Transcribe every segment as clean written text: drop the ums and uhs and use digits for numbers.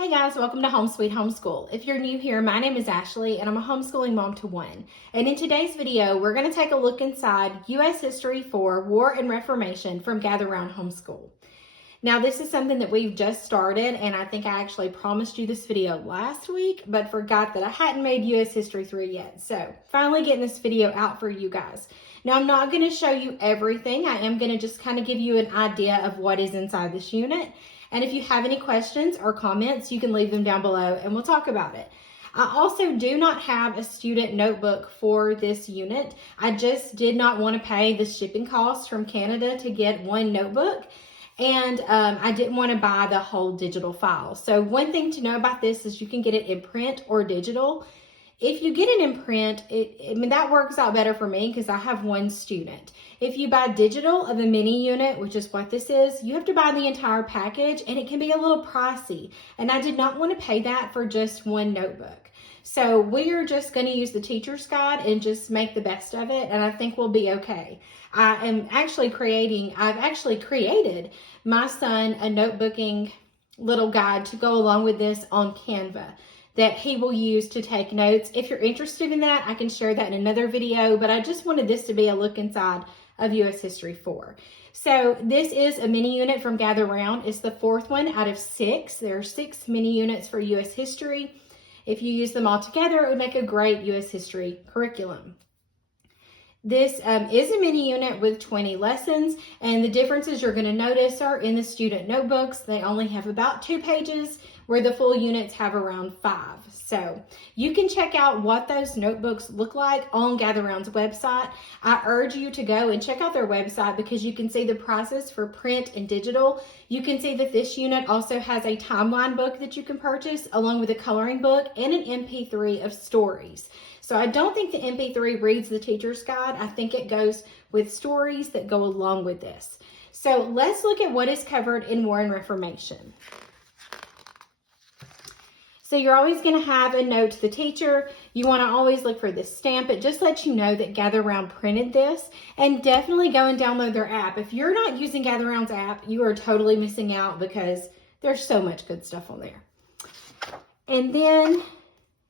Hey guys, welcome to Home Sweet Homeschool. If you're new here, my name is Ashley and I'm a homeschooling mom to one. And in today's video, we're going to take a look inside U.S. History for War and Reformation from Gather Round Homeschool. Now, this is something that we've just started, and I think I actually promised you this video last week, but forgot that I hadn't made U.S. History 3 yet. So, finally getting this video out for you guys. Now, I'm not going to show you everything. I am going to just kind of give you an idea of what is inside this unit. And if you have any questions or comments, you can leave them down below and we'll talk about it. I also do not have a student notebook for this unit. I just did not want to pay the shipping costs from Canada to get one notebook. And I didn't want to buy the whole digital file. So one thing to know about this is you can get it in print or digital. If you get it in print, that works out better for me because I have one student. If you buy digital of a mini unit, which is what this is, you have to buy the entire package and it can be a little pricey. And I did not want to pay that for just one notebook. So we are just going to use the teacher's guide and just make the best of it. And I think we'll be okay. I've actually created my son a notebooking little guide to go along with this on Canva that he will use to take notes. If you're interested in that, I can share that in another video, but I just wanted this to be a look inside of U.S. History 4. So this is a mini unit from Gather Round. It's the fourth one out of 6. There are 6 mini units for U.S. History. If you use them all together, it would make a great U.S. History curriculum. This is a mini unit with 20 lessons, and the differences you're going to notice are in the student notebooks. They only have about 2 pages, where the full units have around 5. So you can check out what those notebooks look like on Gather Round's website. I urge you to go and check out their website because you can see the prices for print and digital. You can see that this unit also has a timeline book that you can purchase along with a coloring book and an MP3 of stories. So I don't think the MP3 reads the teacher's guide. I think it goes with stories that go along with this. So let's look at what is covered in War and Reformation. So you're always going to have a note to the teacher. You want to always look for this stamp. It just lets you know that Gather Round printed this. And definitely go and download their app. If you're not using Gather Round's app, you are totally missing out because there's so much good stuff on there. And then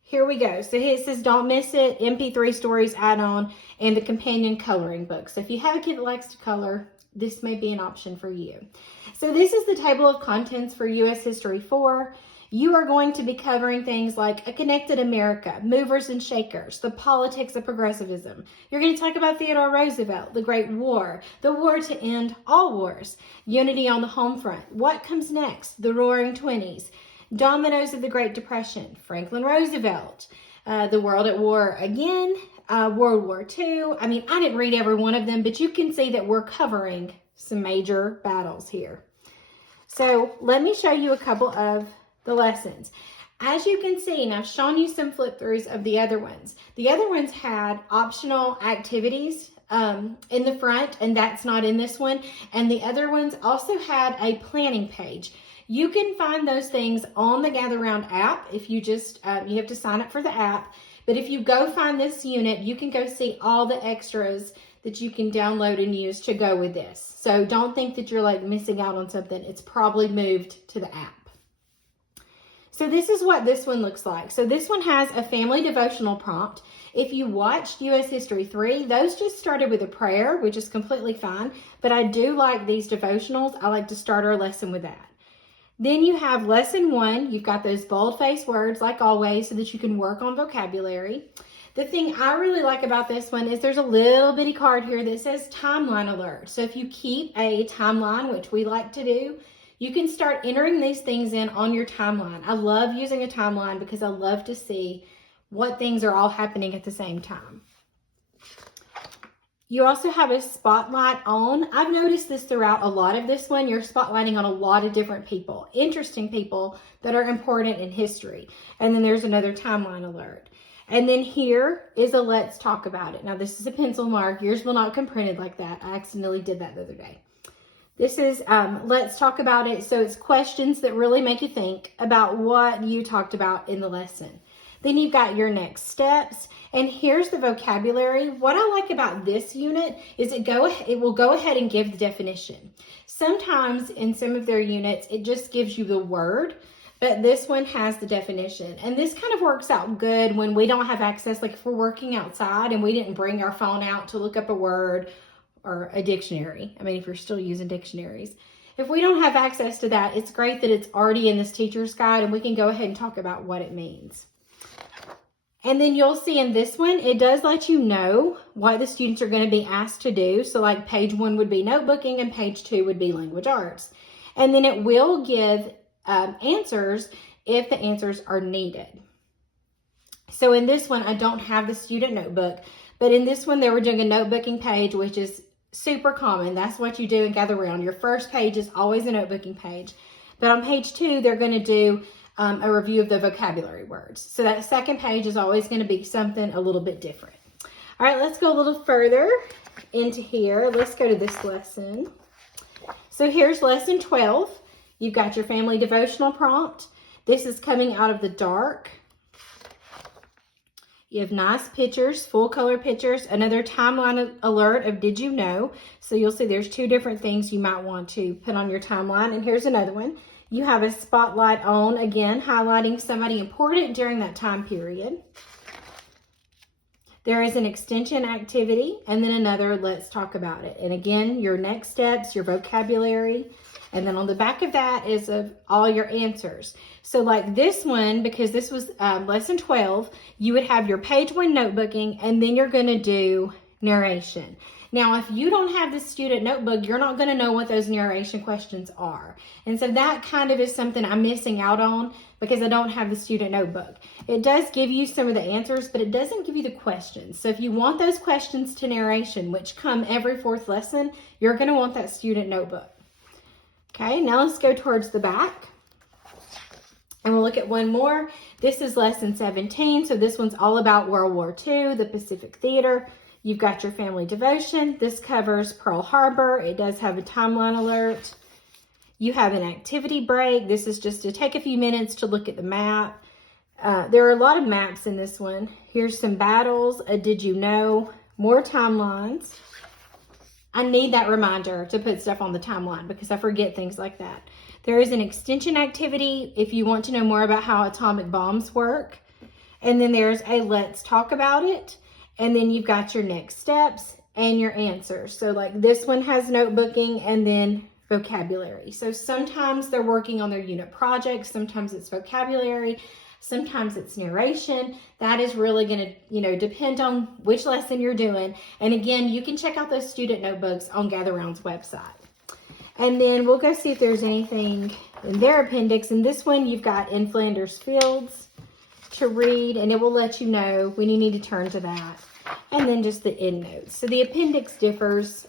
here we go. So it says Don't Miss It, MP3 Stories add-on, and the companion coloring book. So if you have a kid that likes to color, this may be an option for you. So this is the table of contents for U.S. History 4. You are going to be covering things like A Connected America, Movers and Shakers, the politics of progressivism. You're going to talk about Theodore Roosevelt, the Great War, the war to end all wars, unity on the home front, what comes next, the Roaring Twenties, dominoes of the Great Depression, Franklin Roosevelt, the world at war again, World War II. I didn't read every one of them, but you can see that we're covering some major battles here. So let me show you a couple of the lessons. As you can see, and I've shown you some flip throughs of the other ones. The other ones had optional activities in the front, and that's not in this one. And the other ones also had a planning page. You can find those things on the Gather Round app if you just, you have to sign up for the app. But if you go find this unit, you can go see all the extras that you can download and use to go with this. So don't think that you're like missing out on something. It's probably moved to the app. So this is what this one looks like. So this one has a family devotional prompt. If you watched U.S. History 3, those just started with a prayer, which is completely fine. But I do like these devotionals. I like to start our lesson with that. Then you have lesson 1. You've got those bold-faced words like always so that you can work on vocabulary. The thing I really like about this one is there's a little bitty card here that says timeline alert. So if you keep a timeline, which we like to do, you can start entering these things in on your timeline. I love using a timeline because I love to see what things are all happening at the same time. You also have a spotlight on. I've noticed this throughout a lot of this one. You're spotlighting on a lot of different people, interesting people that are important in history. And then there's another timeline alert. And then here is a let's talk about it. Now this is a pencil mark. Yours will not come printed like that. I accidentally did that the other day. This is let's talk about it. So it's questions that really make you think about what you talked about in the lesson. Then you've got your next steps. And here's the vocabulary. What I like about this unit is it will go ahead and give the definition. Sometimes in some of their units, it just gives you the word, but this one has the definition. And this kind of works out good when we don't have access, like if we're working outside and we didn't bring our phone out to look up a word or a dictionary. I mean, if you're still using dictionaries. If we don't have access to that, it's great that it's already in this teacher's guide and we can go ahead and talk about what it means. And then you'll see in this one, it does let you know what the students are going to be asked to do. So like page 1 would be notebooking and page 2 would be language arts. And then it will give answers if the answers are needed. So in this one, I don't have the student notebook, but in this one, they were doing a notebooking page, which is super common. That's what you do in Gather Round. Your first page is always a notebooking page. But on page 2, they're going to do a review of the vocabulary words. So that second page is always going to be something a little bit different. All right, let's go a little further into here. Let's go to this lesson. So here's lesson 12. You've got your family devotional prompt. This is coming out of the dark. You have nice pictures, full color pictures, another timeline alert of did you know. So you'll see there's 2 different things you might want to put on your timeline. And here's another one. You have a spotlight on, again, highlighting somebody important during that time period. There is an extension activity and then another let's talk about it. And again, your next steps, your vocabulary. And then on the back of that is all your answers. So like this one, because this was lesson 12, you would have your page 1 notebooking and then you're going to do narration. Now, if you don't have the student notebook, you're not going to know what those narration questions are. And so that kind of is something I'm missing out on because I don't have the student notebook. It does give you some of the answers, but it doesn't give you the questions. So if you want those questions to narration, which come every 4th lesson, you're going to want that student notebook. Okay, now let's go towards the back. And we'll look at one more. This is lesson 17. So this one's all about World War II, the Pacific Theater. You've got your family devotion. This covers Pearl Harbor. It does have a timeline alert. You have an activity break. This is just to take a few minutes to look at the map. There are a lot of maps in this one. Here's some battles, a did you know, more timelines. I need that reminder to put stuff on the timeline because I forget things like that. There is an extension activity if you want to know more about how atomic bombs work. And then there's a let's talk about it. And then you've got your next steps and your answers. So like this one has notebooking and then vocabulary. So sometimes they're working on their unit projects. Sometimes it's vocabulary. Sometimes it's narration. That is really going to, depend on which lesson you're doing. And again, you can check out those student notebooks on Gather Round's website. And then we'll go see if there's anything in their appendix. In this one, you've got In Flanders Fields to read, and it will let you know when you need to turn to that. And then just the endnotes. So the appendix differs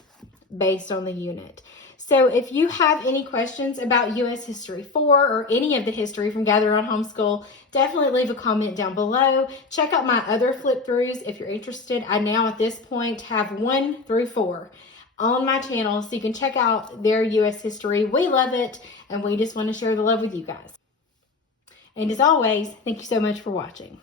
based on the unit. So if you have any questions about U.S. History 4 or any of the history from Gather Round Homeschool, definitely leave a comment down below. Check out my other flip throughs if you're interested. I now at this point have 1 through 4 on my channel, so you can check out their U.S. history. We love it, and we just want to share the love with you guys. And as always, thank you so much for watching.